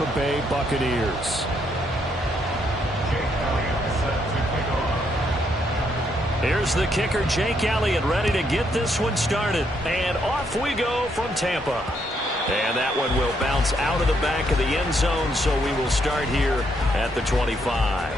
Tampa Bay Buccaneers. Here's the kicker, Jake Elliott, ready to get this one started. And off we go from Tampa. And that one will bounce out of the back of the end zone, so we will start here at the 25.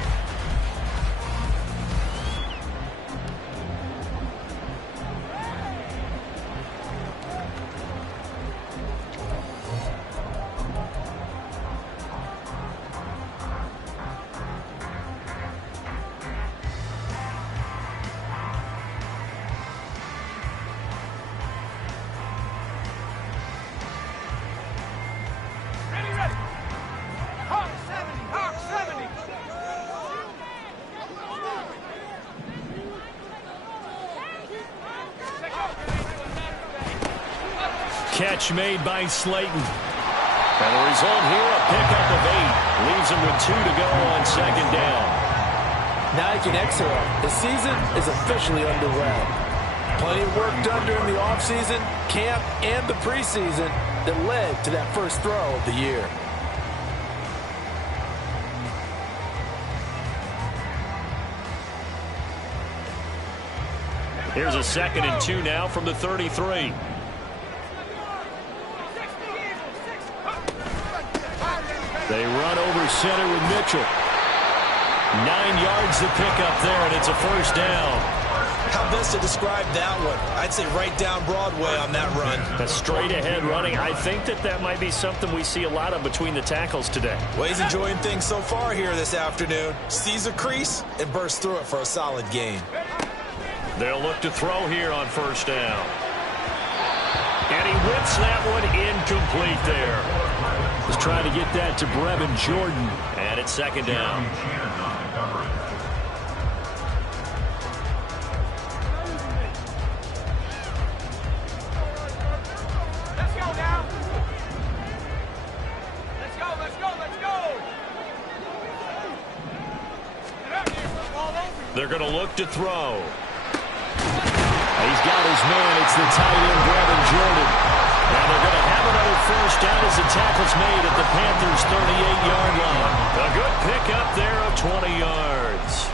Catch made by Slayton. And the result here, a pickup of 8. Leaves him with 2 to go on second down. Now he can exhale. The season is officially underway. Plenty of work done during the offseason, camp, and the preseason that led to that first throw of the year. Here's a 2nd and 2 now from the 33. They run over center with Mitchell. 9 yards to pick up there, and it's a first down. How best to describe that one? I'd say right down Broadway on that run. A straight-ahead running. I think that might be something we see a lot of between the tackles today. Well, he's enjoying things so far here this afternoon. Sees a crease and bursts through it for a solid gain. They'll look to throw here on first down. And he whips that one incomplete there. He's trying to get that to Brevin Jordan. And it's second down. Let's go now. Let's go, let's go, let's go. They're going to look to throw. He's got his man. It's the tight end, Brevin Jordan. And they're going to have another first down as the tackle's made at the Panthers' 38-yard line. A good pickup there of 20 yards.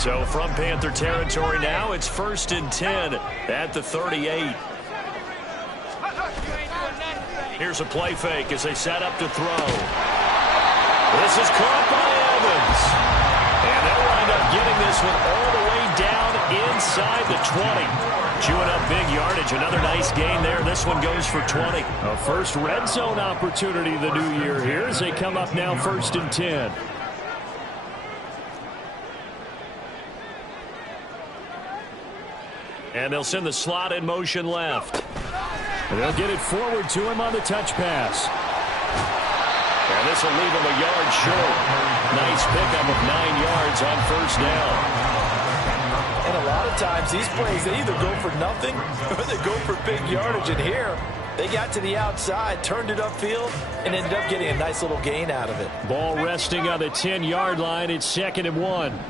So from Panther territory now, it's 1st and 10 at the 38. Here's a play fake as they set up to throw. This is caught by Evans. And they'll wind up getting this one all the way down inside the 20. Chewing up big yardage. Another nice gain there. This one goes for 20. A first red zone opportunity of the new year here as they come up now 1st and 10. And they'll send the slot in motion left. And they'll get it forward to him on the touch pass. And this will leave him a yard short. Nice pickup of 9 yards on first down. And a lot of times these plays, they either go for nothing or they go for big yardage. And here, they got to the outside, turned it upfield, and ended up getting a nice little gain out of it. Ball resting on the 10-yard line. It's 2nd and 1.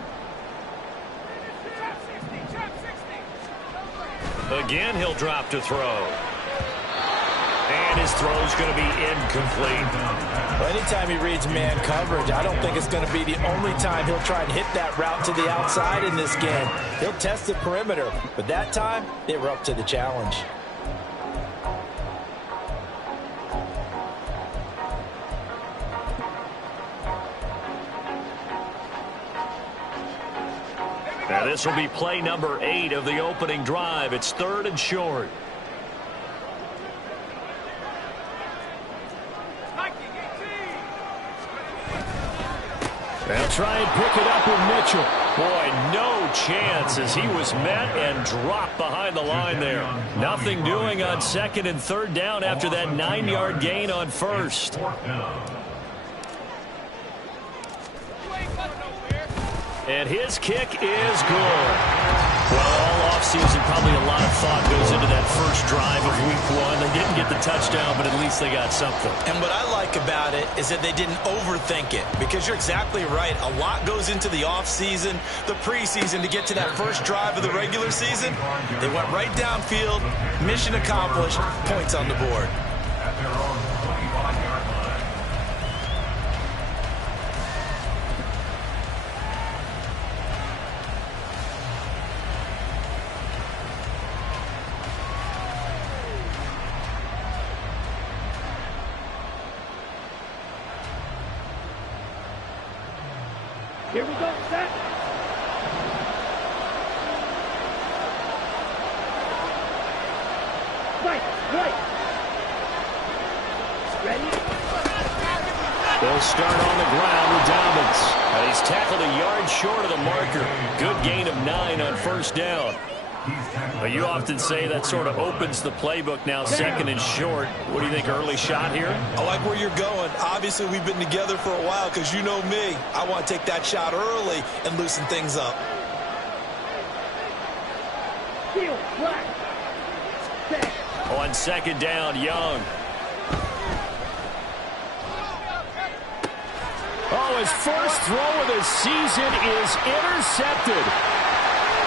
Again, he'll drop to throw. And his throw's going to be incomplete. Well, anytime he reads man coverage, I don't think it's going to be the only time he'll try and hit that route to the outside in this game. He'll test the perimeter, but that time, they were up to the challenge. Now this will be play number 8 of the opening drive. It's 3rd and short. They'll try and pick it up with Mitchell. Boy, no chance as he was met and dropped behind the line there. Nothing doing on 2nd and 3rd down after that 9-yard gain on 1st. And his kick is good. Well, all offseason, probably a lot of thought goes into that first drive of Week one. They didn't get the touchdown, but at least they got something. And what I like about it is that they didn't overthink it, because you're exactly right. A lot goes into the offseason, the preseason to get to that first drive of the regular season. They went right downfield, mission accomplished, points on the board. At their own 25-yard line. Here we go, set. Right. Ready? They'll start on the ground with Dobbins. And he's tackled a yard short of the marker. Good gain of 9 on first down. But you often say that sort of opens the playbook now, second and short. What do you think, early shot here? I like where you're going. Obviously, we've been together for a while, because you know me. I want to take that shot early and loosen things up. Field, black. Set. On second down, Young. Oh, his first throw of the season is intercepted.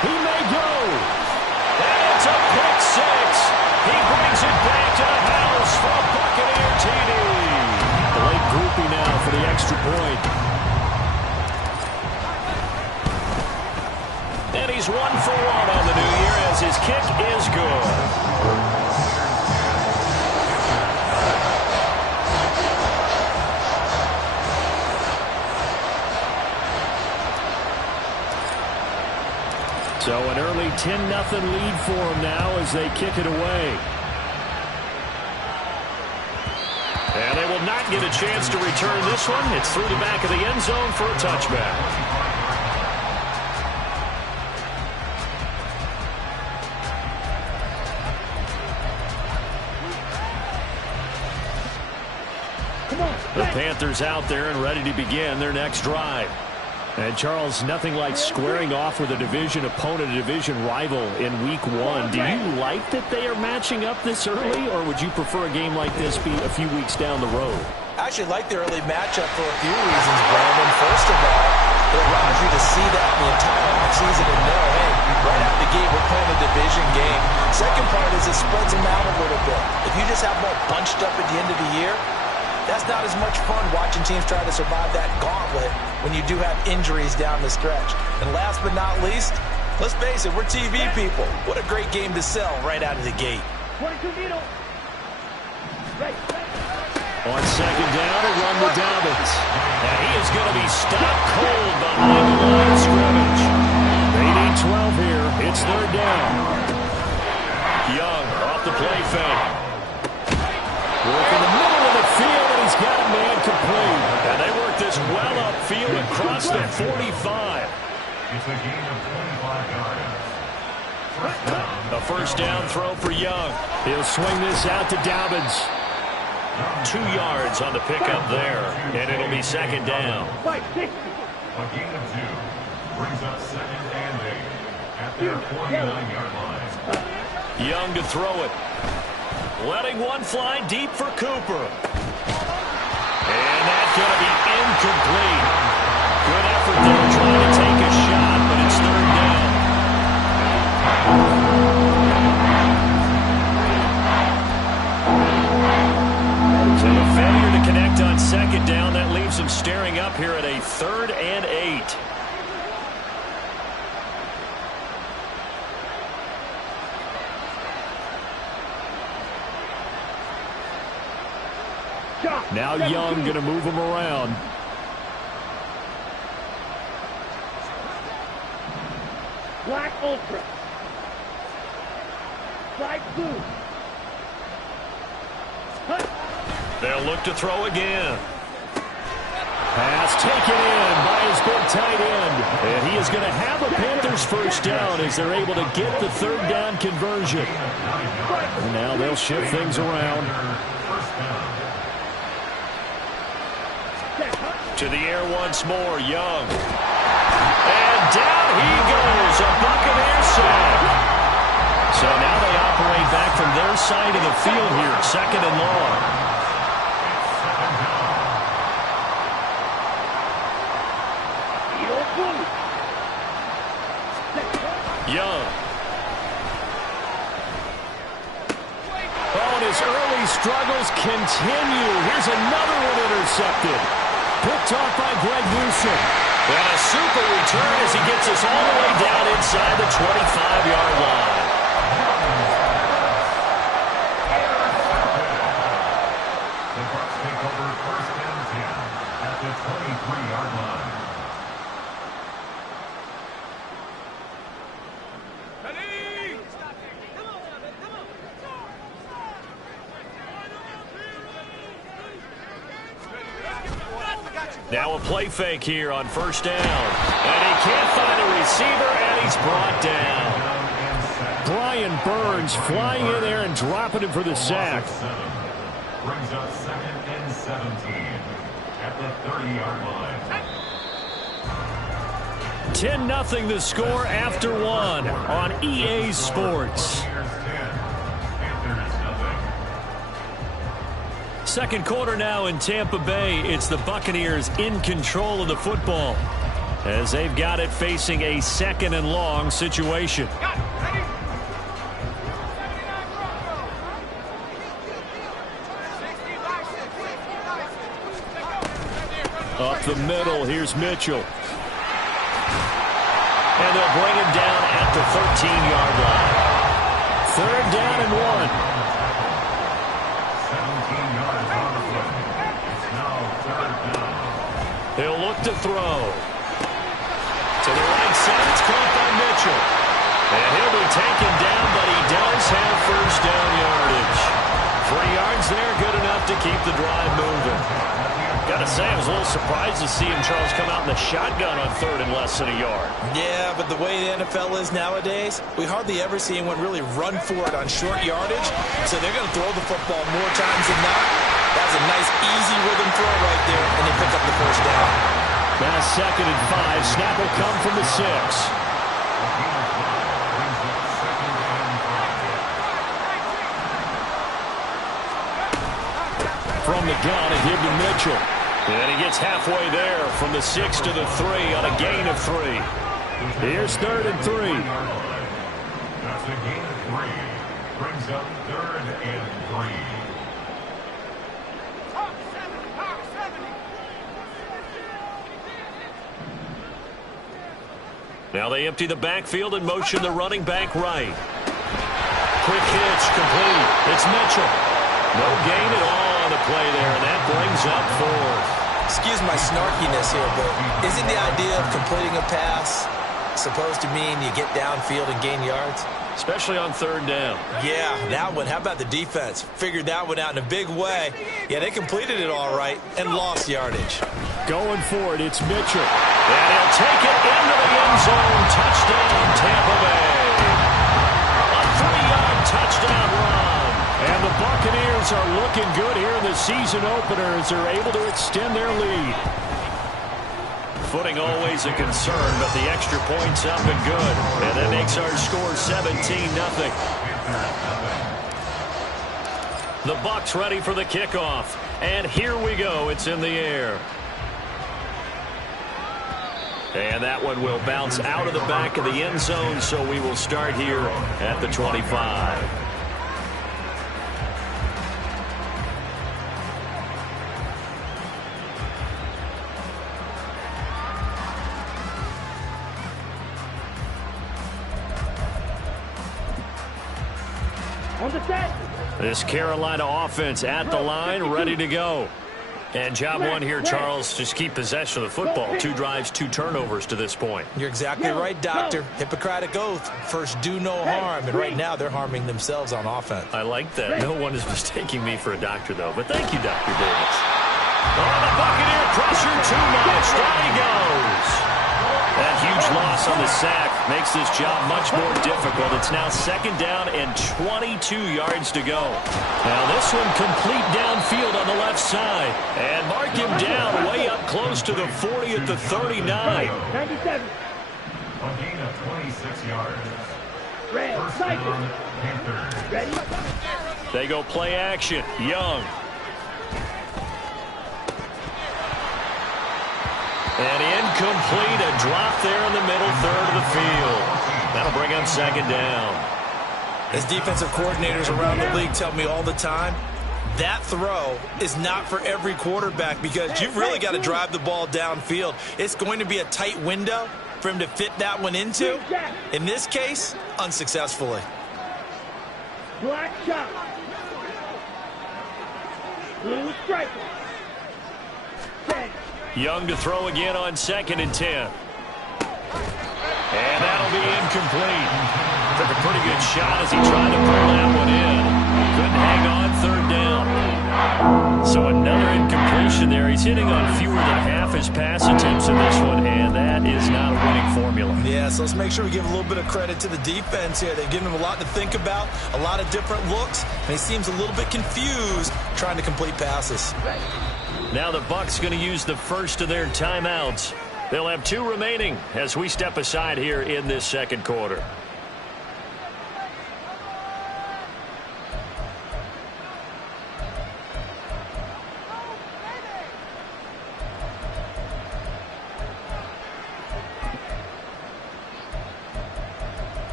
He may go. And it's a pick six. He brings it back to the house for a Buccaneer TD. Blake Grupe now for the extra point. And he's 1 for 1 on the new year as his kick is good. So an early 10-0 lead for them now as they kick it away. And they will not get a chance to return this one. It's through the back of the end zone for a touchback. The Panthers out there and ready to begin their next drive. And, Charles, nothing like squaring off with a division opponent, a division rival in Week 1. Do you like that they are matching up this early, or would you prefer a game like this be a few weeks down the road? I actually like the early matchup for a few reasons, Brandon. First of all, it allows you to see that the entire offseason and know, hey, right out the gate, we're playing a division game. Second part is it spreads them out a little bit. If you just have them all bunched up at the end of the year, that's not as much fun watching teams try to survive that gauntlet when you do have injuries down the stretch. And last but not least, let's face it, we're TV people. What a great game to sell right out of the gate. 22 needle. Right. On second down, a run with Dobbins. And he is going to be stopped cold behind the line of scrimmage. They need 12 here. It's third down. Young off the play fake. Work in the middle of the field, and he's got a man complete. And they work this well upfield across the 45. It's a gain of 25 yards. First down. A first down throw for Young. He'll swing this out to Dobbins. 2 yards on the pickup there, and it'll be second down. A gain of 2 brings up second and 8 at their 49-yard line. Young to throw it. Letting one fly deep for Cooper. And that's going to be incomplete. Good effort there trying to take a shot, but it's third down. So a failure to connect on second down. That leaves them staring up here at a 3rd and 8. Now Young going to move him around. Black Ultra. Black Blue. They'll look to throw again. Pass taken in by his big tight end. And he is going to have a Panthers first down as they're able to get the third down conversion. And now they'll shift things around. To the air once more, Young. And down he goes, a Buccaneer sack. So now they operate back from their side of the field here, 2nd and long. Young. Oh, and his early struggles continue. Here's another one intercepted. Picked off by Greg Newsome. And a super return as he gets us all the way down inside the 25-yard line. The Bucs take over 1st and 10 at the 23-yard line. Now a play fake here on 1st down. And he can't find a receiver, and he's brought down. Brian Burns flying in there and dropping him for the sack. Brings up 2nd and 17 at the 30-yard line. 10-0 the score after 1 on EA Sports. Second quarter now in Tampa Bay. It's the Buccaneers in control of the football as they've got it facing a 2nd and long situation. Up the middle, here's Mitchell. And they'll bring him down at the 13-yard line. 3rd down and 1. 17 yards on the play. It's now 3rd down. He'll look to throw. To the right side, it's caught by Mitchell. And he'll be taken down, but he does have 1st down yardage. 3 yards there, good enough to keep the drive moving. Got to say, I was a little surprised to see him, Charles, come out in the shotgun on 3rd and less than a yard. Yeah, but the way the NFL is nowadays, we hardly ever see anyone really run for it on short yardage. So they're going to throw the football more times than not. That's a nice, easy rhythm throw right there, and they pick up the 1st down. Now 2nd and 5. Snap will come from the 6. From the gun, a give to Mitchell. And he gets halfway there from the 6 to the 3 on a gain of 3. Here's 3rd and 3. That's a gain of 3. Brings up 3rd and 3. Now they empty the backfield and motion the running back right. Quick hitch, complete. It's Mitchell. No gain at all on the play there, and that brings up 4th. Excuse my snarkiness here, but isn't the idea of completing a pass supposed to mean you get downfield and gain yards? Especially on 3rd down. Yeah, that one. How about the defense? Figured that one out in a big way. Yeah, they completed it all right and lost yardage. Going for it, it's Mitchell. And he'll take it into the end zone. Touchdown, Tampa Bay. A 3-yard touchdown run. And the Buccaneers are looking good here in the season opener as they're able to extend their lead. Footing always a concern, but the extra point's up and good. And that makes our score 17-0. The Bucs ready for the kickoff. And here we go. It's in the air. And that one will bounce out of the back of the end zone, so we will start here at the 25. On the set. This Carolina offense at the line, ready to go. And job one here, Charles, just keep possession of the football. 2 drives, 2 turnovers to this point. You're exactly right, Doctor. Hippocratic oath. First, do no harm. And right now, they're harming themselves on offense. I like that. No one is mistaking me for a doctor, though. But thank you, Dr. Davis. Oh, the Buccaneer pressure too much. Down he goes. That huge loss on the sack makes this job much more difficult. It's now 2nd down and 22 yards to go. Now this one complete downfield on the left side. And mark him down way up close to the 40 at the 39. 97. A gain of 26 yards. Red, First sniper. down, Panthers. Ready? They go play action. Young. And incomplete, a drop there in the middle third of the field. That'll bring up second down. As defensive coordinators around the league tell me all the time, that throw is not for every quarterback because you've really got to drive the ball downfield. It's going to be a tight window for him to fit that one into. In this case, unsuccessfully. Black shot. Blue striker. 10. Young to throw again on 2nd and 10. And that'll be incomplete. Took a pretty good shot as he tried to pull that one in. Couldn't hang on 3rd down. So another incompletion there. He's hitting on fewer than half his pass attempts in this one, and that is not a winning formula. Yeah, so let's make sure we give a little bit of credit to the defense here. They've given him a lot to think about, a lot of different looks, and he seems a little bit confused trying to complete passes. Now the Bucs going to use the first of their timeouts. They'll have 2 remaining as we step aside here in this second quarter.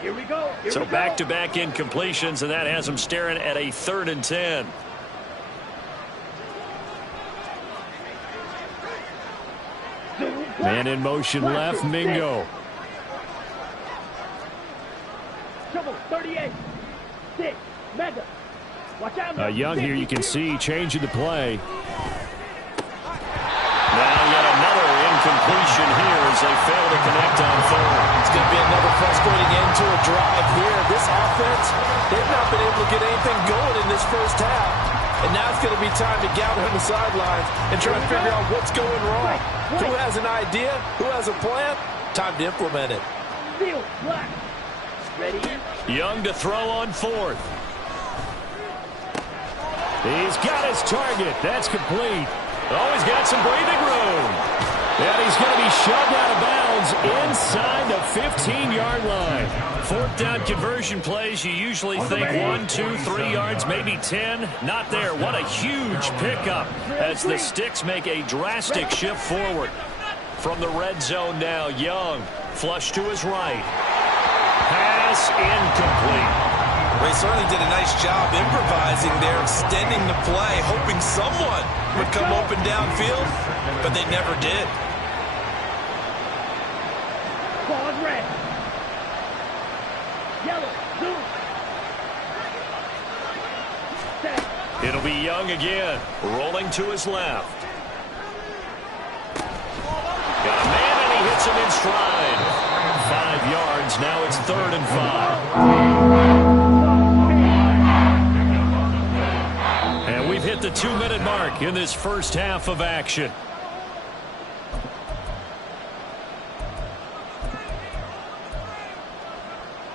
Here we go. So back-to-back incompletions, and that has them staring at a 3rd and 10. Man in motion left, Mingo. Trouble, 38. 6. Mega. Watch out. Young here, you can see changing the play. Now yet another incompletion here as they fail to connect on 3rd. It's going to be another frustrating end to a drive here. This offense, they've not been able to get anything going in this first half. And now it's going to be time to gather on the sidelines and try to figure out what's going wrong. Who has an idea? Who has a plan? Time to implement it. Field, black. Ready? Young to throw on 4th. He's got his target. That's complete. Oh, he's got some breathing room. And he's going to be shoved out of bounds inside the 15-yard line. 4th down conversion plays, you usually think 1, 2, 3 yards, maybe 10. Not there. What a huge pickup as the Sticks make a drastic shift forward. From the red zone now, Young. Flush to his right. Pass incomplete. They certainly did a nice job improvising there, extending the play, hoping someone would come open downfield, but they never did. Ball red. Yellow, blue. Set. It'll be Young again, rolling to his left. Got a man, and he hits him in stride. 5 yards, now it's 3rd and 5. And we've hit the 2-minute mark in this first half of action.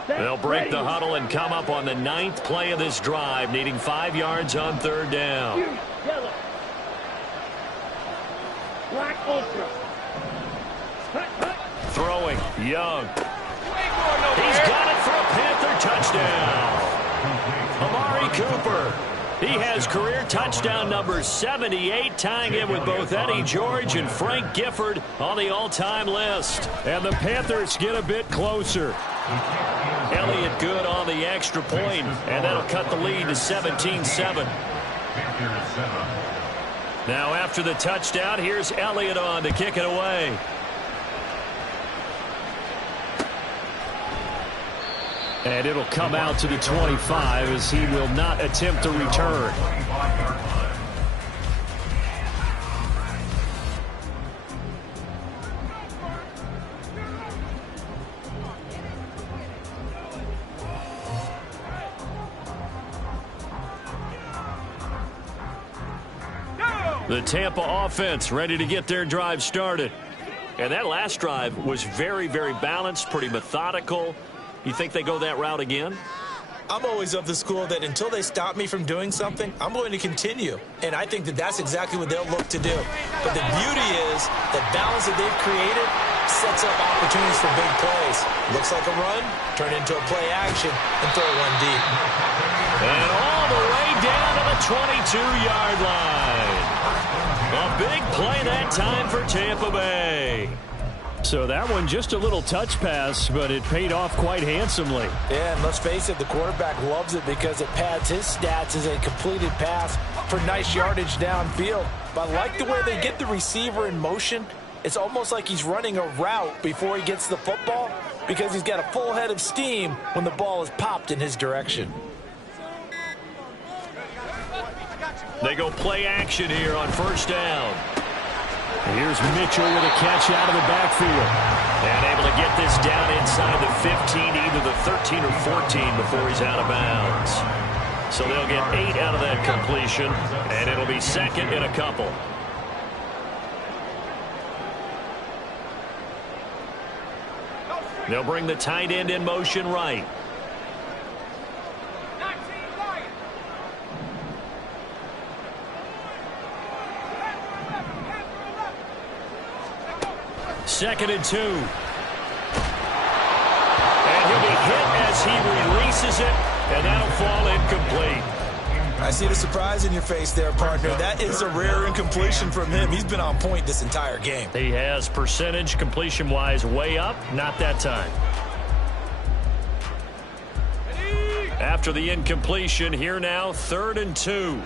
They'll break the huddle and come up on the 9th play of this drive, needing 5 yards on 3rd down. Yellow. Black ultra. Hut, hut. Throwing, Young. He's got it for a Panther touchdown. Amari Cooper. He has career touchdown number 78, tying in with both Eddie George and Frank Gifford on the all-time list. And the Panthers get a bit closer. Elliott good on the extra point, and that'll cut the lead to 17-7. Now after the touchdown, here's Elliott on to kick it away. And it'll come out to the 25 as he will not attempt to return. The Tampa offense ready to get their drive started. And that last drive was very, very balanced, pretty methodical. You think they go that route again? I'm always of the school that until they stop me from doing something, I'm going to continue. And I think that that's exactly what they'll look to do. But the beauty is the balance that they've created sets up opportunities for big plays. Looks like a run, turn into a play action, and throw one deep. And all the way down to the 22-yard line. A big play that time for Tampa Bay. So that one just a little touch pass, but it paid off quite handsomely. Yeah, and let's face it, the quarterback loves it because it pads his stats as a completed pass for nice yardage downfield. But I like the way they get the receiver in motion. It's almost like he's running a route before he gets the football because he's got a full head of steam when the ball is popped in his direction. They go play action here on first down. Here's Mitchell with a catch out of the backfield. And able to get this down inside the 15, either the 13 or 14 before he's out of bounds. So they'll get 8 out of that completion, and it'll be second and a couple. They'll bring the tight end in motion right. Second and 2. And he'll be hit as he releases it, and that'll fall incomplete. I see the surprise in your face there, partner. That is a rare incompletion from him. He's been on point this entire game. He has percentage completion-wise way up, not that time. After the incompletion, here now, 3rd and 2.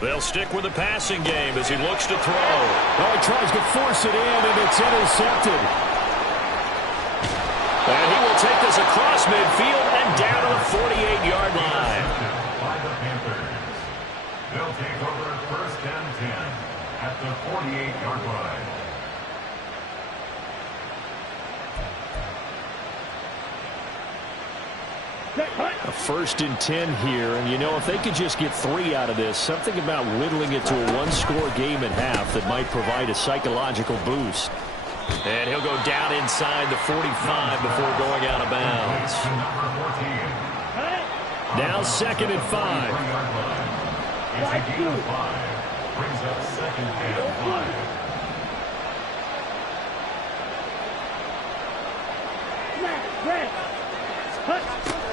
They'll stick with the passing game as he looks to throw. Oh, he tries to force it in, and it's intercepted. And he will take this across midfield and down to the 48-yard line. By the Panthers. They'll take over 1st and 10 at the 48-yard line. A 1st and 10 here, and you know, if they could just get 3 out of this, something about whittling it to a one-score game at half that might provide a psychological boost. And he'll go down inside the 45 before going out of bounds. Now 2nd and 5. Brings up 2nd and 5.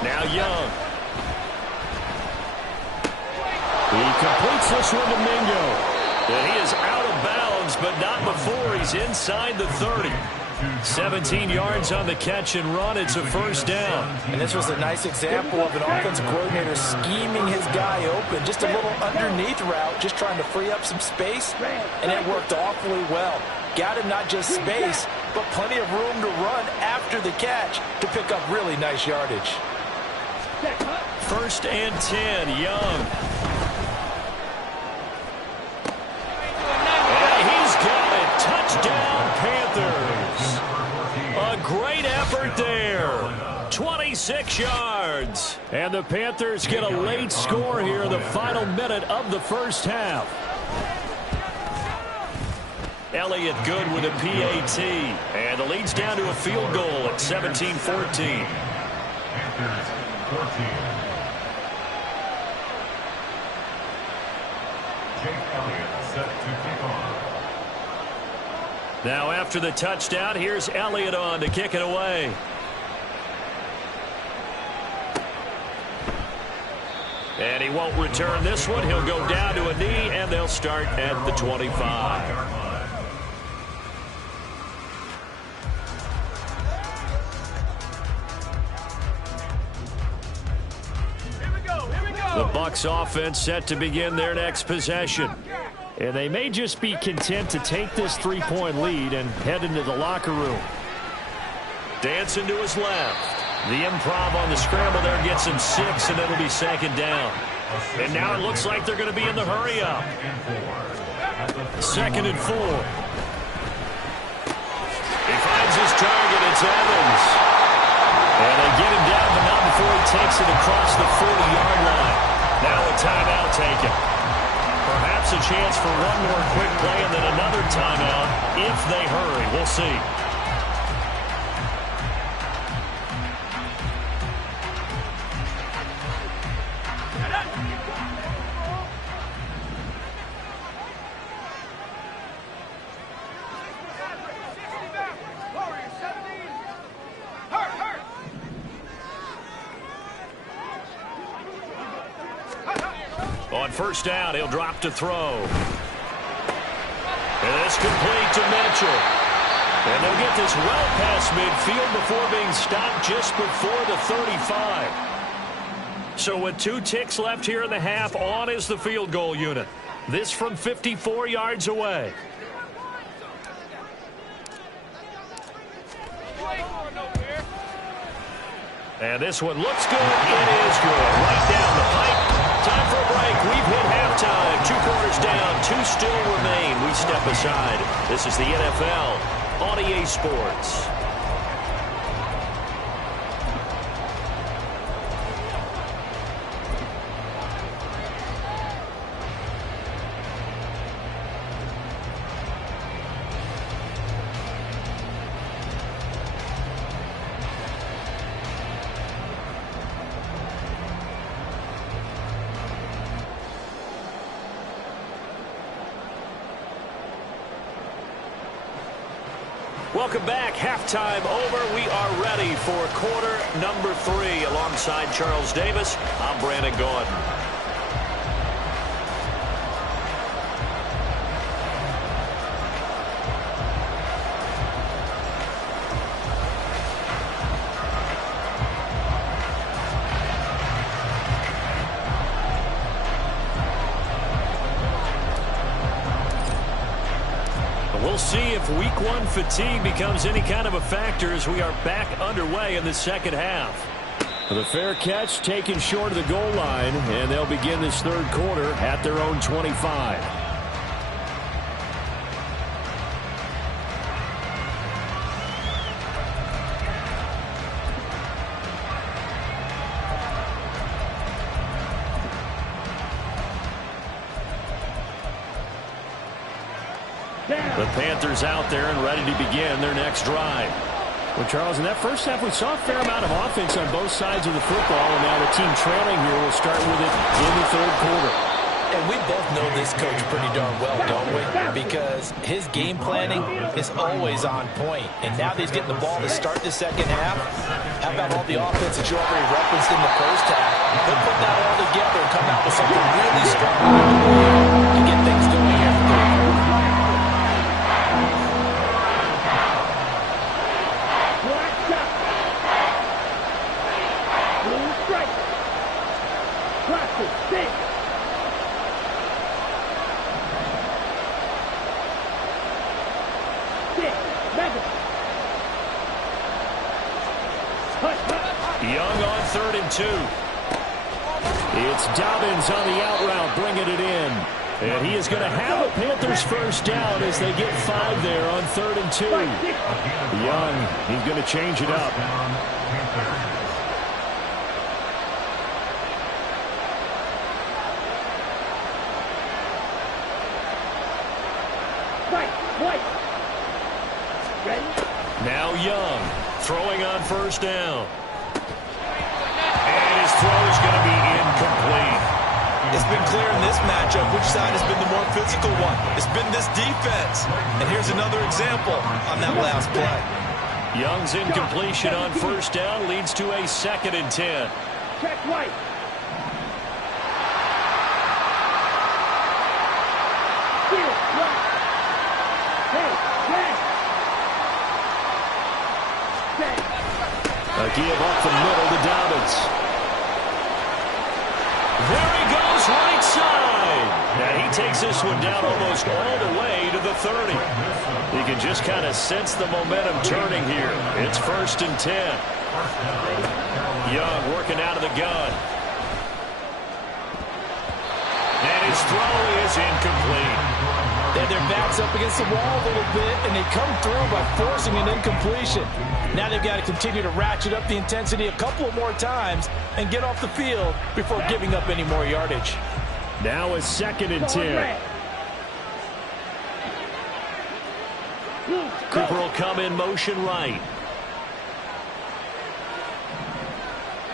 Now Young. He completes this one to Mingo. And he is out of bounds, but not before he's inside the 30. 17 yards on the catch and run. It's a 1st down. And this was a nice example of an offensive coordinator scheming his guy open. Just a little underneath route, just trying to free up some space. And it worked awfully well. Got him not just space, but plenty of room to run after the catch to pick up really nice yardage. 1st and 10, Young. And he's got it. Touchdown, Panthers. A great effort there. 26 yards. And the Panthers get a late score here in the final minute of the 1st half. Elliott good with a PAT. And the lead's down to a field goal at 17-14. Panthers 14. Jake Elliott set to kick off. Now after the touchdown, here's Elliott on to kick it away. And he won't return this one. He'll go down to a knee, and they'll start at the 25. The Bucs offense set to begin their next possession. And they may just be content to take this 3-point lead and head into the locker room. Dancing to his left. The improv on the scramble there gets him 6, and it'll be 2nd down. And now it looks like they're going to be in the hurry-up. 2nd and 4. He finds his target. It's Evans. And they get him down, but not before he takes it across the 40-yard line. Now a timeout taken. Perhaps a chance for one more quick play and then another timeout if they hurry. We'll see. On first down, he'll drop to throw. And it's complete to Mitchell. And they'll get this well past midfield before being stopped just before the 35. So with 2 ticks left here in the half, on is the field goal unit. This from 54 yards away. And this one looks good. It is good. Right down the pipe. Time for a break. We've hit halftime. 2 quarters down. 2 still remain. We step aside. This is the NFL on EA Sports. Welcome back. Halftime over. We are ready for quarter number 3. Alongside Charles Davis, I'm Brandon Gaudin. We'll see if week 1 fatigue becomes any kind of a factor as we are back underway in the second half. The fair catch taken short of the goal line, and they'll begin this third quarter at their own 25. The Panthers out there and ready to begin their next drive. Well, Charles, in that first half, we saw a fair amount of offense on both sides of the football, and now the team trailing here will start with it in the third quarter. And we both know this coach pretty darn well, don't we? Because his game planning is always on point. And now that he's getting the ball to start the second half, how about all the offense that you already referenced in the first half? He'll put that all together and come out with something really strong to get things going here. Young on 3rd and 2. It's Dobbins on the out route, bringing it in. And he is going to have a Panthers first down as they get 5 there on 3rd and 2. Young, he's going to change it up. Now Young throwing on first down. And his throw is going to be incomplete. It's been clear in this matchup which side has been the more physical one. It's been this defense. And here's another example on that last play. Young's incompletion on first down leads to a 2nd and 10. Check right. A give up the middle to Dobbins. There he goes, right side. Now he takes this one down almost all the way to the 30. You can just kind of sense the momentum turning here. It's 1st and 10. Young working out of the gun. And his throw is incomplete. They had their backs up against the wall a little bit, and they come through by forcing an incompletion. Now they've got to continue to ratchet up the intensity a couple of more times and get off the field before giving up any more yardage. Now it's 2nd and 10. Cooper will come in motion right.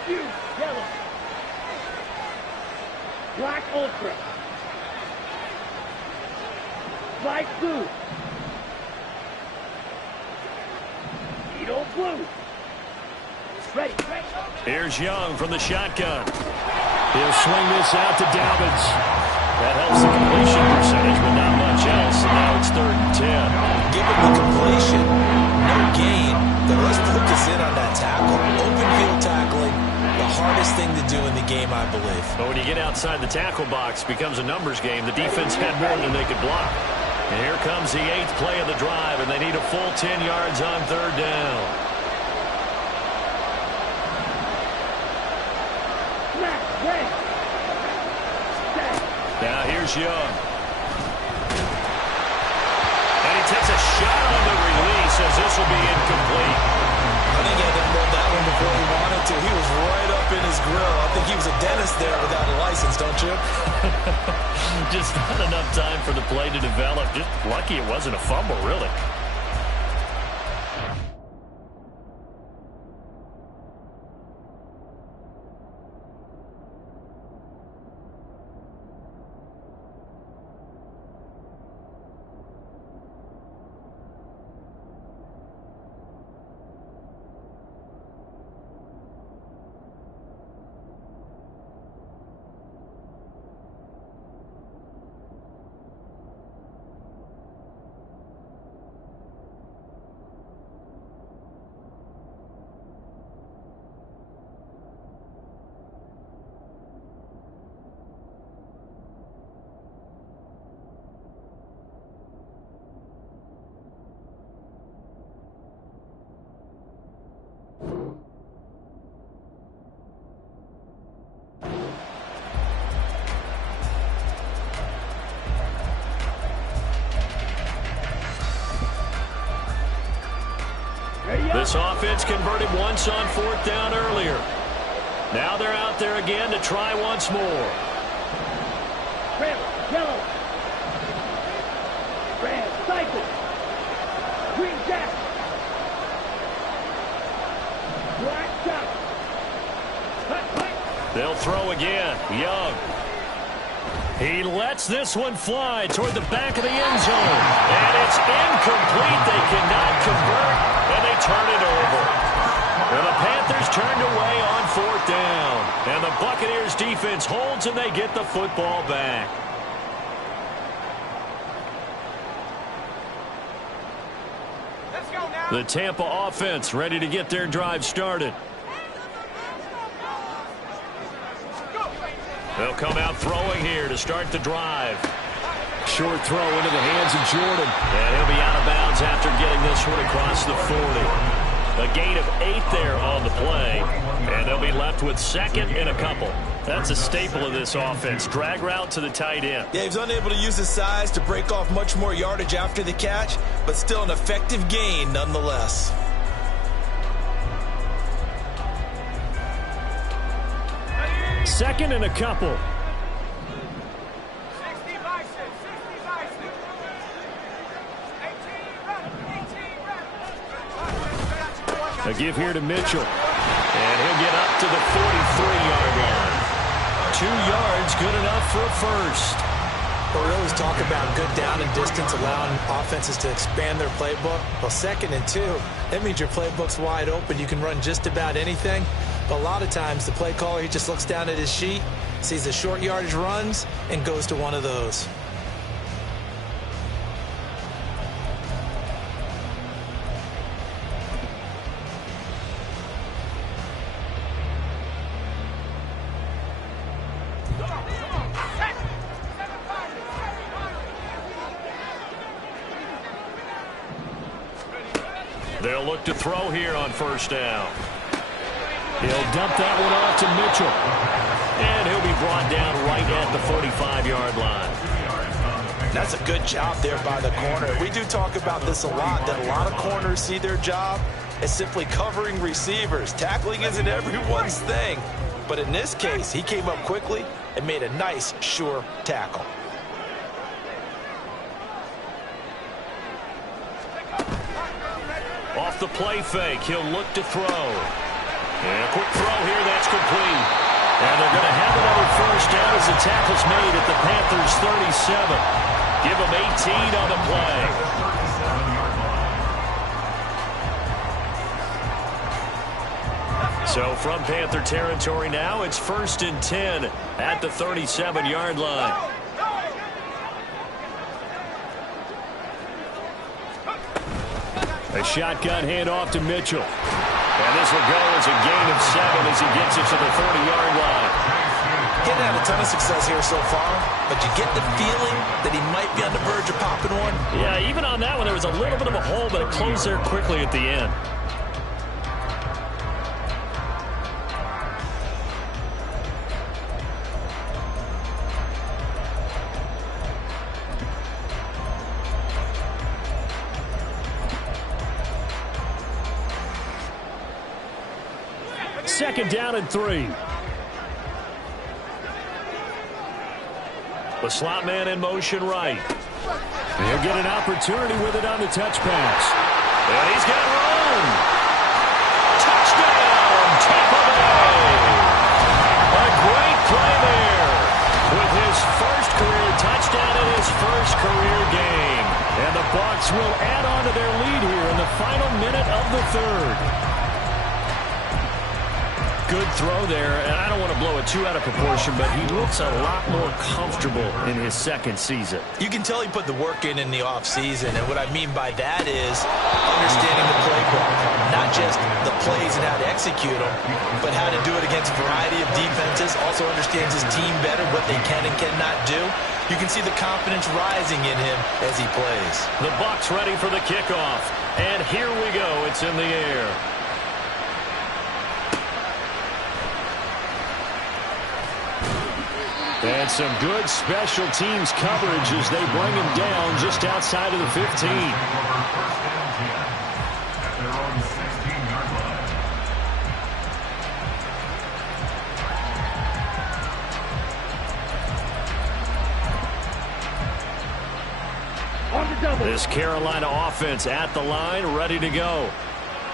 Yellow. Black ultra. Light blue. Edo blue. Ready. Here's Young from the shotgun. He'll swing this out to Dobbins. That helps the completion percentage, but not much else. And now it's 3rd and 10. Given the completion, no gain, but let's focus in on that tackle. Open field tackling, the hardest thing to do in the game, I believe. But when you get outside the tackle box, it becomes a numbers game. The defense had more than they could block. And here comes the 8th play of the drive, and they need a full 10 yards on 3rd down. Now here's Young. And he takes a shot on the release as this will be incomplete. I think he had to hold that one before he wanted to. He was right up in his grill. I think he was a dentist there without a license, don't you? Just not enough time for the play to develop. Just lucky it wasn't a fumble, really. This offense converted once on 4th down earlier. Now they're out there again to try once more. Red, yellow. Red, cycle. Green jack. Black top. They'll throw again. Young. He lets this one fly toward the back of the end zone. And it's incomplete. They cannot convert, and they turn it over. And the Panthers turned away on 4th down. And the Buccaneers defense holds, and they get the football back. Let's go now. The Tampa offense ready to get their drive started. They'll come out throwing here to start the drive. Short throw into the hands of Jordan. And he'll be out of bounds after getting this one across the 40. A gain of 8 there on the play. And they'll be left with 2nd and a couple. That's a staple of this offense. Drag route to the tight end. Yeah, he was unable to use his size to break off much more yardage after the catch, but still an effective gain nonetheless. Second and a couple. 60 bison, 60 bison. 18 run. A give here to Mitchell. And he'll get up to the 43-yard line. 2 yards, good enough for a first. But we always talk about good down and distance, allowing offenses to expand their playbook. Well, 2nd and 2, that means your playbook's wide open. You can run just about anything. But a lot of times, the play caller, he just looks down at his sheet, sees the short yardage runs, and goes to one of those. They'll look to throw here on 1st down. He'll dump that one off to Mitchell. And he'll be brought down right at the 45-yard line. That's a good job there by the corner. We do talk about this a lot, that a lot of corners see their job as simply covering receivers. Tackling isn't everyone's thing. But in this case, he came up quickly and made a nice, sure tackle. Off the play fake, he'll look to throw. And a quick throw here, that's complete. And they're going to have another first down as the tackle's made at the Panthers' 37. Give them 18 on the play. So from Panther territory now, it's 1st and 10 at the 37-yard line. A shotgun handoff to Mitchell. And this will go as a gain of 7 as he gets it to the 30-yard line. He hasn't had a ton of success here so far, but you get the feeling that he might be on the verge of popping one. Yeah, even on that one, there was a little bit of a hole, but it closed there quickly at the end. Second down and 3. The slot man in motion right. He'll get an opportunity with it on the touch pass. And he's got room. Touchdown, Tampa Bay. A great play there with his first career touchdown in his first career game. And the Bucs will add on to their lead here in the final minute of the third. Good throw there, and I don't want to blow it too out of proportion, but he looks a lot more comfortable in his second season. You can tell he put the work in the offseason, and what I mean by that is understanding the playbook. Not just the plays and how to execute them, but how to do it against a variety of defenses. Also understands his team better, what they can and cannot do. You can see the confidence rising in him as he plays. The Bucs ready for the kickoff, and here we go. It's in the air. And some good special teams coverage as they bring him down just outside of the 15. This Carolina offense at the line, ready to go.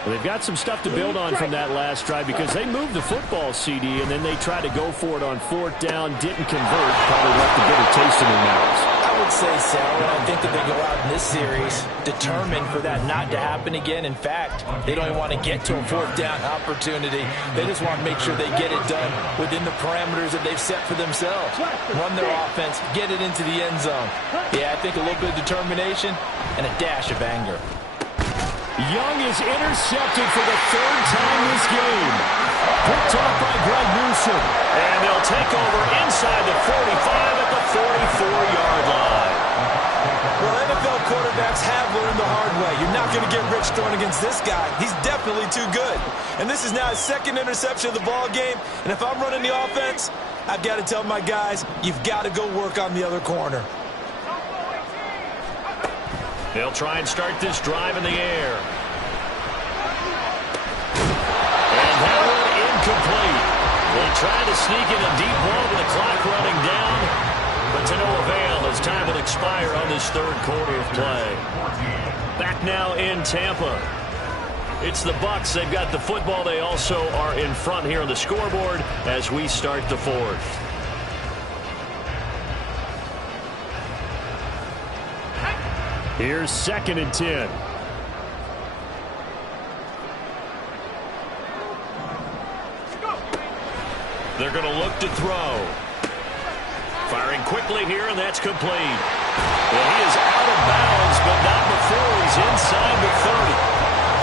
Well, they've got some stuff to build on from that last drive because they moved the football, CD, and then they tried to go for it on 4th down, didn't convert, probably left a bitter taste in their mouths. I would say so, and I think that they go out in this series determined for that not to happen again. In fact, they don't even want to get to a 4th down opportunity. They just want to make sure they get it done within the parameters that they've set for themselves. Run their offense, get it into the end zone. Yeah, I think a little bit of determination and a dash of anger. Young is intercepted for the 3rd time this game. Picked off by Greg Newsome. And they'll take over inside the 45 at the 44-yard line. Well, NFL quarterbacks have learned the hard way. You're not going to get rich throwing against this guy. He's definitely too good. And this is now his 2nd interception of the ball game. And if I'm running the offense, I've got to tell my guys, you've got to go work on the other corner. They'll try and start this drive in the air. And that one incomplete. They tried to sneak in a deep ball with the clock running down, but to no avail as time will expire on this 3rd quarter of play. Back now in Tampa. It's the Bucs. They've got the football. They also are in front here on the scoreboard as we start the 4th. Here's 2nd and 10. They're going to look to throw. Firing quickly here, and that's complete. Well, he is out of bounds, but not before he's inside the 30.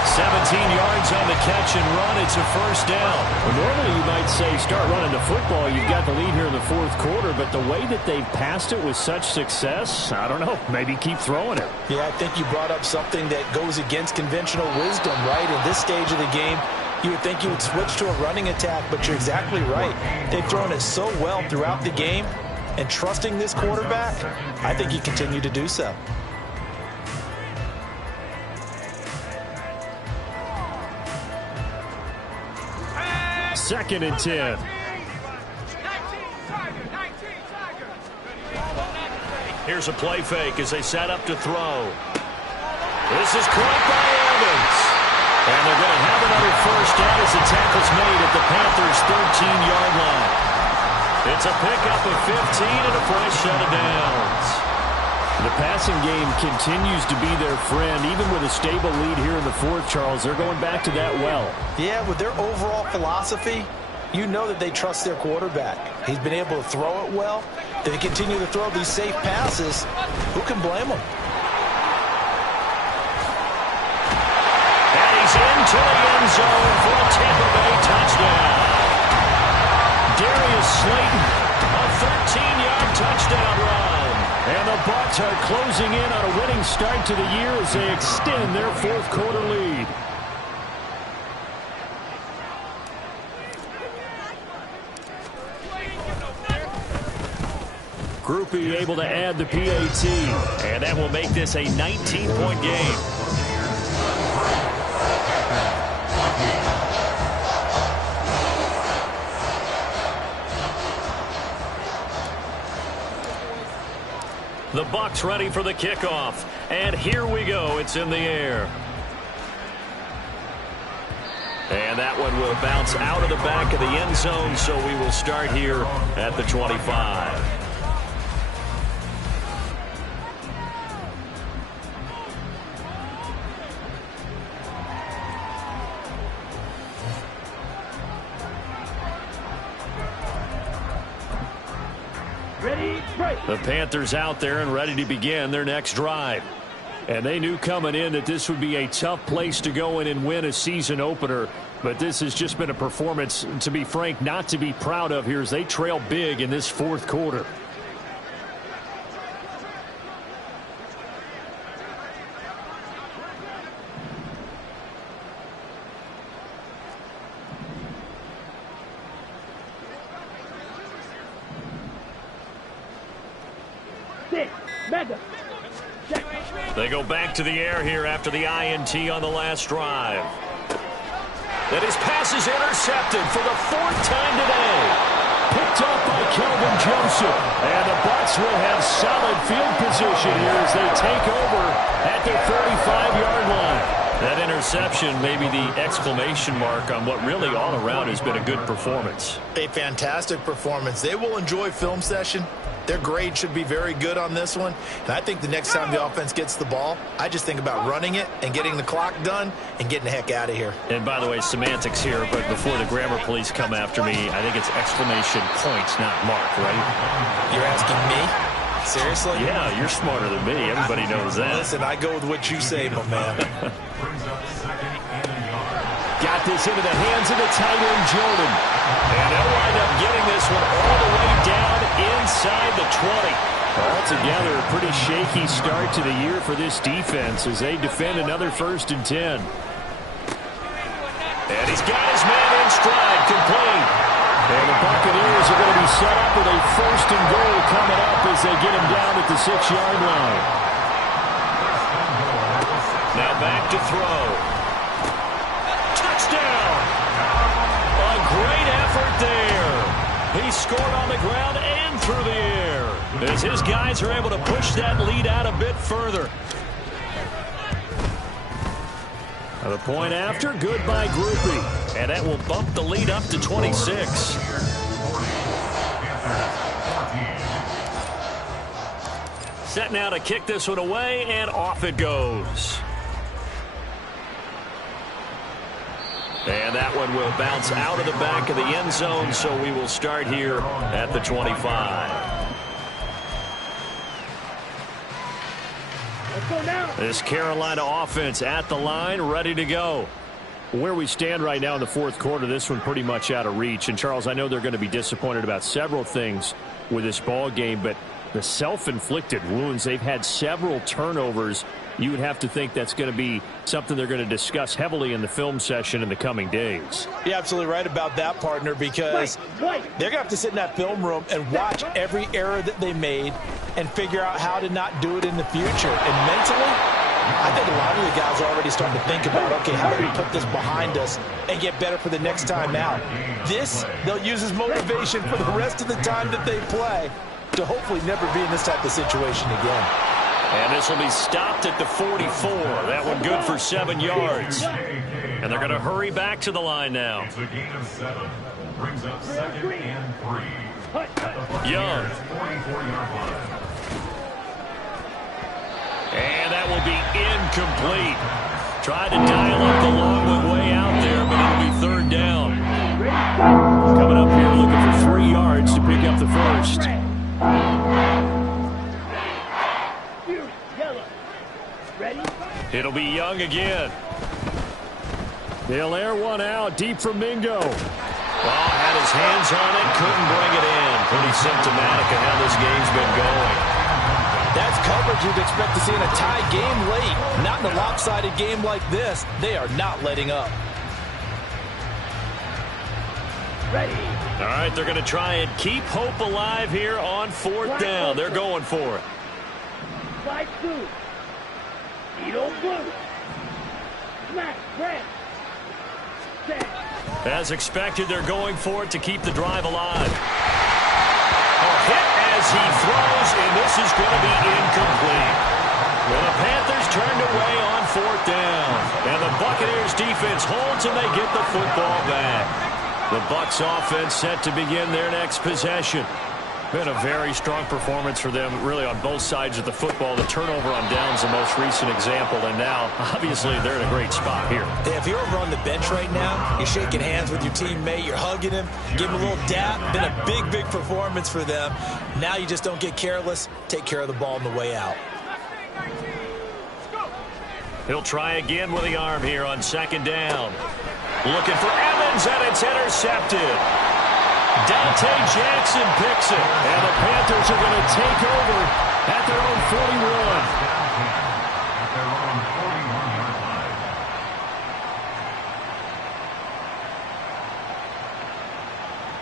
17 yards on the catch and run. It's a 1st down. Well, normally you might say start running the football. You've got the lead here in the 4th quarter, but the way that they've passed it with such success, I don't know, maybe keep throwing it. Yeah, I think you brought up something that goes against conventional wisdom, right? In this stage of the game, you would think you would switch to a running attack, but you're exactly right. They've thrown it so well throughout the game, and trusting this quarterback, I think you continue to do so. 2nd and 10. Here's a play fake as they set up to throw. This is caught by Evans. And they're going to have another first down as the tackle's made at the Panthers' 13-yard line. It's a pickup of 15 and a fresh set of downs. The passing game continues to be their friend. Even with a stable lead here in the fourth, Charles, they're going back to that well. Yeah, with their overall philosophy, you know that they trust their quarterback. He's been able to throw it well. They continue to throw these safe passes. Who can blame them? And he's into the end zone for a Tampa Bay touchdown. Darius Slayton, a 13-yard touchdown run. And the Bucs are closing in on a winning start to the year as they extend their fourth quarter lead. Groupie able to add the PAT. And that will make this a 19-point game. The Bucs ready for the kickoff. And here we go. It's in the air. And that one will bounce out of the back of the end zone, so we will start here at the 25. The Panthers out there and ready to begin their next drive. And they knew coming in that this would be a tough place to go in and win a season opener. But this has just been a performance, to be frank, not to be proud of here as they trail big in this fourth quarter. They go back to the air here after the INT on the last drive. That his pass is intercepted for the fourth time today. Picked up by Kelvin Joseph. And the Bucs will have solid field position here as they take over at their 35-yard line. That interception may be the exclamation mark on what really all around has been a good performance. A fantastic performance. They will enjoy film session. Their grade should be very good on this one. And I think the next time the offense gets the ball, I just think about running it and getting the clock done and getting the heck out of here. And by the way, semantics here, but before the grammar police come after me, I think it's exclamation points, not mark, right? You're asking me? Seriously? Yeah, you're smarter than me. Everybody knows that. Listen, I go with what you say, my man. Got this into the hands of the tight end, Jordan. And they'll wind up getting this one all the way down inside the 20. Altogether, a pretty shaky start to the year for this defense as they defend another 1st and 10. And he's got his man in stride, complete. And the Buccaneers are going to be set up with a 1st and goal coming up as they get him down at the 6-yard line. Now back to throw. Touchdown! A great effort there. He scored on the ground and through the air as his guys are able to push that lead out a bit further. The point after, good by Groupie. And that will bump the lead up to 26. Set now to kick this one away, and off it goes. And that one will bounce out of the back of the end zone, so we will start here at the 25. This Carolina offense at the line, ready to go. Where we stand right now in the fourth quarter, this one pretty much out of reach. And, Charles, I know they're going to be disappointed about several things with this ball game, but the self-inflicted wounds, they've had several turnovers. You would have to think that's going to be something they're going to discuss heavily in the film session in the coming days. You're absolutely right about that, partner, because they're going to have to sit in that film room and watch every error that they made and figure out how to not do it in the future. And mentally, I think a lot of the guys are already starting to think about, okay, how do we put this behind us and get better for the next time out? This, they'll use as motivation for the rest of the time that they play. to hopefully never be in this type of situation again. And this will be stopped at the 44. That one good for 7 yards. And they're going to hurry back to the line now. It's a gain of 7. Brings up 2nd and 3. Young. 44-yard line. And that will be incomplete. Tried to dial up the long one way out there, but it'll be 3rd down. Coming up here looking for 3 yards to pick up the first. It'll be Young again. They'll air one out deep from Mingo. Well, had his hands on it, couldn't bring it in. Pretty symptomatic of how this game's been going. That's coverage you'd expect to see in a tie game late. Not in a lopsided game like this. They are not letting up. Ready. All right, they're going to try and keep hope alive here on 4th down. They're going for it. 5-2. Edo blue. Smack, grab. As expected, they're going for it to keep the drive alive. A hit as he throws, and this is going to be incomplete. Well, the Panthers turned away on 4th down. And the Buccaneers defense holds, and they get the football back. The Bucs offense set to begin their next possession. Been a very strong performance for them, really, on both sides of the football. The turnover on downs, the most recent example, and now, obviously, they're in a great spot here. If you're over on the bench right now, you're shaking hands with your teammate, you're hugging him, give him a little dap. Been a big, big performance for them. Now you just don't get careless. Take care of the ball on the way out. He'll try again with the arm here on 2nd down. Looking for Evans, and it's intercepted. Dante Jackson picks it, and the Panthers are going to take over at their own 41. At their own 41-yard line.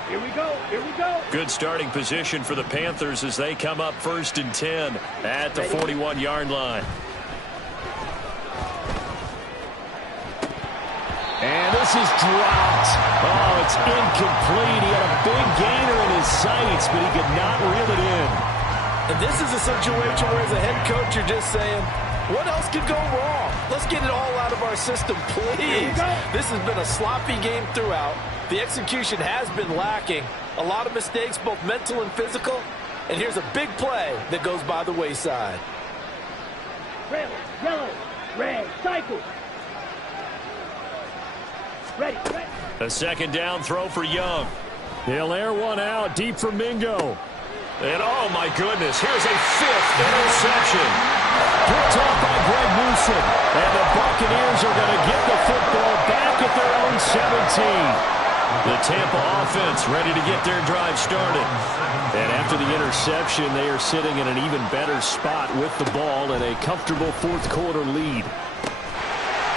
Here we go. Here we go. Good starting position for the Panthers as they come up 1st and 10 at the 41-yard line. And this is dropped. Oh, it's incomplete. He had a big gainer in his sights, but he could not reel it in. And this is a situation where, as a head coach, you're just saying, what else could go wrong? Let's get it all out of our system, please. This has been a sloppy game throughout. The execution has been lacking. A lot of mistakes, both mental and physical. And here's a big play that goes by the wayside. Red, yellow, red, cycle. Ready, ready. A 2nd down throw for Young. They'll air one out deep for Mingo. And oh my goodness, here's a 5th interception. Picked off by Greg Newsome. And the Buccaneers are going to get the football back at their own 17. The Tampa offense ready to get their drive started. And after the interception, they are sitting in an even better spot with the ball and a comfortable 4th quarter lead.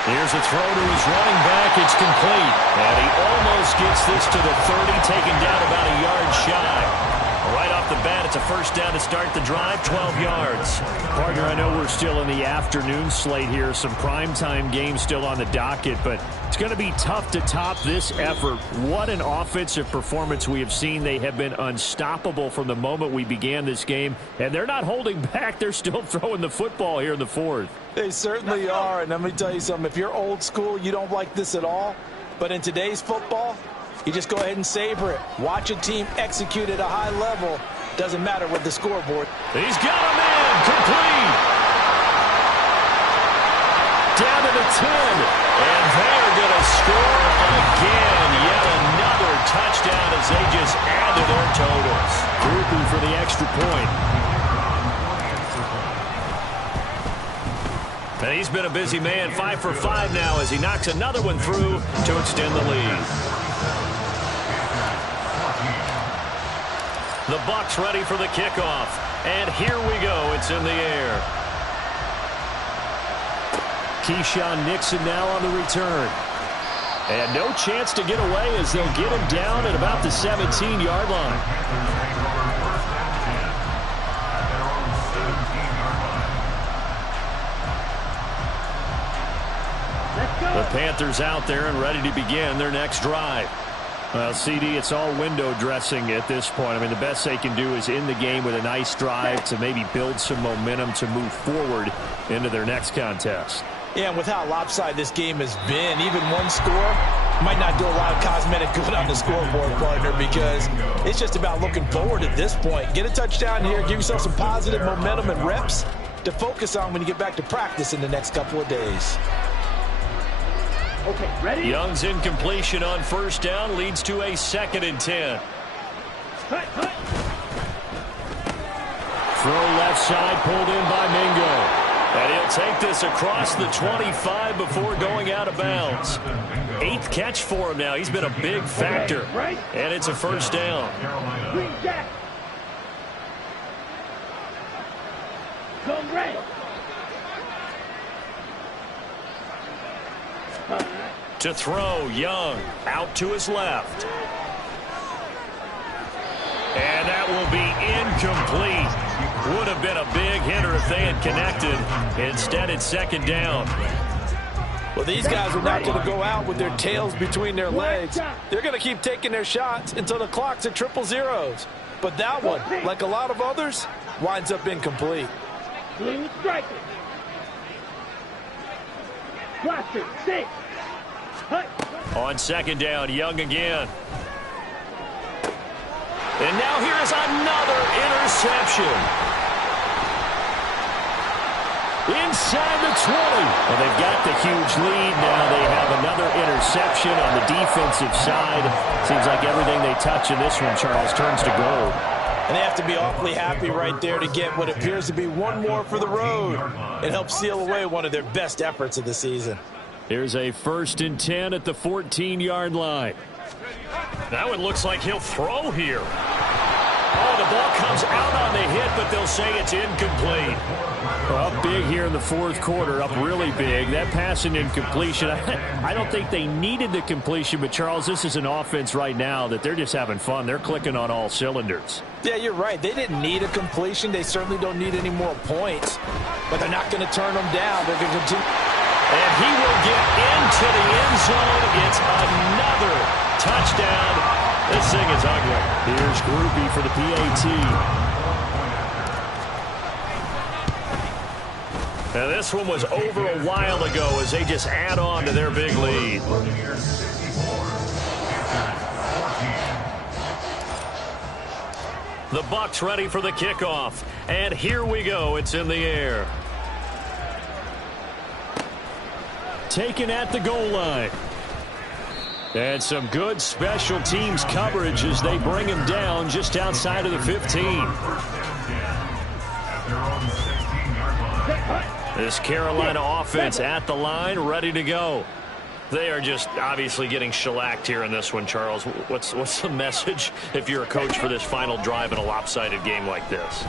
Here's a throw to his running back. It's complete. And he almost gets this to the 30, taken down about a yard shy. Right off the bat, it's a 1st down to start the drive, 12 yards. Partner, I know we're still in the afternoon slate here. Some primetime games still on the docket, but it's going to be tough to top this effort. What an offensive performance we have seen. They have been unstoppable from the moment we began this game, and they're not holding back. They're still throwing the football here in the 4th. They certainly are, and let me tell you something. If you're old school, you don't like this at all. But in today's football, you just go ahead and savor it. Watch a team execute at a high level. Doesn't matter what the scoreboard. He's got him in. Complete. Down to the 10. And they're going to score again. Yet another touchdown as they just add to their totals. Groupie for the extra point. And he's been a busy man. 5 for 5 now as he knocks another one through to extend the lead. The Bucs ready for the kickoff. And here we go. It's in the air. Keyshawn Nixon now on the return. And no chance to get away as they'll get him down at about the 17-yard line. The Panthers out there and ready to begin their next drive. Well, CD, it's all window dressing at this point. I mean, the best they can do is in the game with a nice drive to maybe build some momentum to move forward into their next contest. Yeah, and with how lopsided this game has been, even one score might not do a lot of cosmetic good on the scoreboard, partner, because it's just about looking forward at this point. Get a touchdown here, give yourself some positive momentum and reps to focus on when you get back to practice in the next couple of days. Okay, ready? Young's incompletion on first down leads to a 2nd and 10. Cut, cut. Throw left side, pulled in by Mingo. And he'll take this across the 25 before going out of bounds. 8th catch for him now. He's been a big factor. And it's a first down. Green Jack. Come red. To throw, Young out to his left. And that will be incomplete. Would have been a big hitter if they had connected. Instead, it's 2nd down. Well, these guys are not going to go out with their tails between their legs. They're going to keep taking their shots until the clock's at 000. But that one, like a lot of others, winds up incomplete. Blue striker. Blaster, 6. Cut. On 2nd down, Young again. And now here's another interception. Inside the 20. Well, they've got the huge lead. Now they have another interception on the defensive side. Seems like everything they touch in this one, Charles, turns to gold. And they have to be awfully happy right there to get what appears to be one more for the road and help seal away one of their best efforts of the season. Here's a 1st and 10 at the 14-yard line. That one looks like he'll throw here. Oh, the ball comes out on the hit, but they'll say it's incomplete. Well, up big here in the 4th quarter, up really big. That pass and incompletion, I don't think they needed the completion, but Charles, this is an offense right now that they're just having fun. They're clicking on all cylinders. Yeah, you're right. They didn't need a completion. They certainly don't need any more points, but they're not going to turn them down. They're going to continue. And he will get into the end zone. It's another touchdown. This thing is ugly. Here's Grupe for the PAT. Now this one was over a while ago as they just add on to their big lead. The Bucs ready for the kickoff. And here we go. It's in the air. Taken at the goal line. And some good special teams coverage as they bring him down just outside of the 15. This Carolina offense at the line, ready to go. They are just obviously getting shellacked here in this one, Charles. What's the message if you're a coach for this final drive in a lopsided game like this?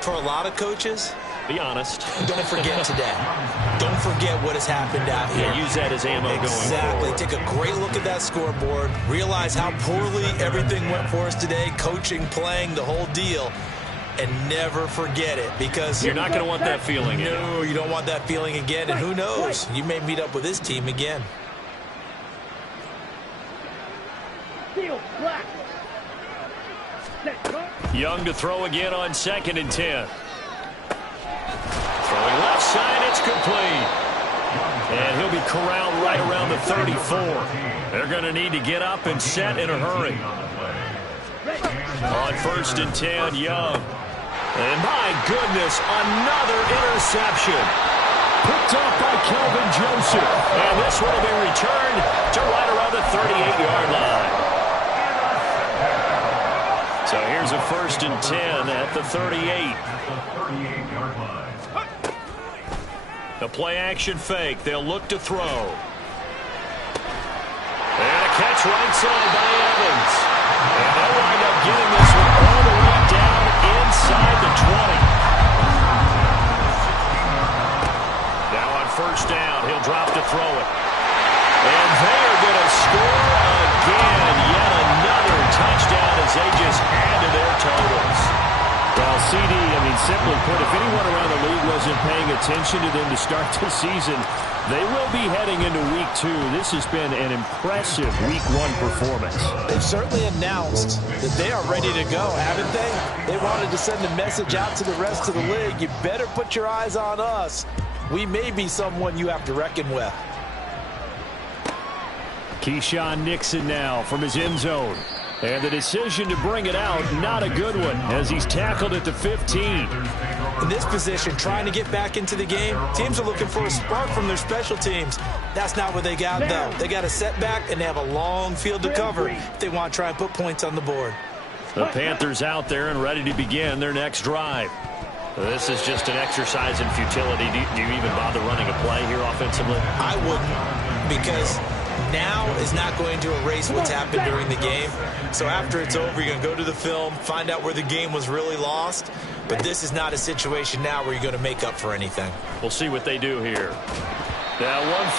For a lot of coaches, be honest. Don't forget today. Don't forget what has happened out here. Yeah, use that as ammo going forward. Exactly. Take a great look at that scoreboard. Realize how poorly everything went for us today. Coaching, playing, the whole deal. And never forget it, because you're not going to want that feeling again. No, you don't want that feeling again. And who knows? You may meet up with this team again. Young to throw again on 2nd and 10. Throwing left side, it's complete. And he'll be corralled right around the 34. They're going to need to get up and set in a hurry. On 1st and 10, Young. And my goodness, another interception. Picked off by Kelvin Joseph. And this one will be returned to right around the 38-yard line. So here's a 1st and 10 at the 38. A play-action fake. They'll look to throw. And a catch right side by Evans. And they'll wind up getting this one all the way down inside the 20. Now on 1st down, he'll drop to throw it. And they are going to score again. Yet another touchdown as they just add to their totals. Well, CD, simply put, if anyone around the league wasn't paying attention to them to start the season, they will be heading into Week 2. This has been an impressive Week 1 performance. They've certainly announced that they are ready to go, haven't they? They wanted to send a message out to the rest of the league. You better put your eyes on us. We may be someone you have to reckon with. Keyshawn Nixon now from his end zone. And the decision to bring it out, not a good one, as he's tackled at the 15. In this position, trying to get back into the game, teams are looking for a spark from their special teams. That's not what they got, though. They got a setback, and they have a long field to cover if they want to try and put points on the board. The Panthers out there and ready to begin their next drive. This is just an exercise in futility. Do you even bother running a play here offensively? I wouldn't, because now is not going to erase what's happened during the game. So after it's over, you're going to go to the film, find out where the game was really lost. But this is not a situation now where you're going to make up for anything. We'll see what they do here. That one